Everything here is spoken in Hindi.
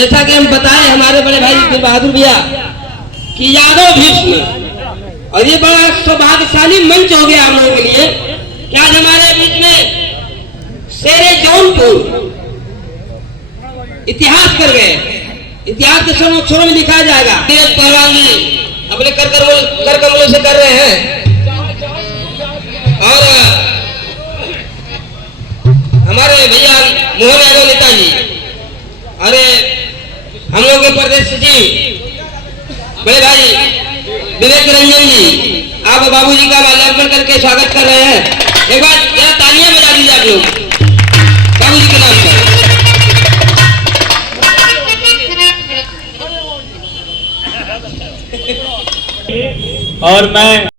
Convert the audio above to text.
जैसा कि हम बताए हमारे बड़े भाई वीर बहादुर भैया कि यादव भीष्म, और ये बड़ा सौभाग्यशाली मंच हो गया हम लोगों के लिए कि आज हमारे बीच में शेरे जौनपुर इतिहास कर गए। इतिहास के अक्षरों में लिखा जाएगा। नीरज पहलवान जी अपने कर कमलों से कर रहे हैं, और हमारे भैया मोहन यादव नेताजी, अरे हम लोग के प्रदेश सचिव बड़े भाई विवेक रंजन जी, आप बाबूजी का माल्यार्पण करके स्वागत कर रहे हैं। एक बार जरा तालियां बजा दीजिए आप लोग बाबूजी के नाम पर। और मैं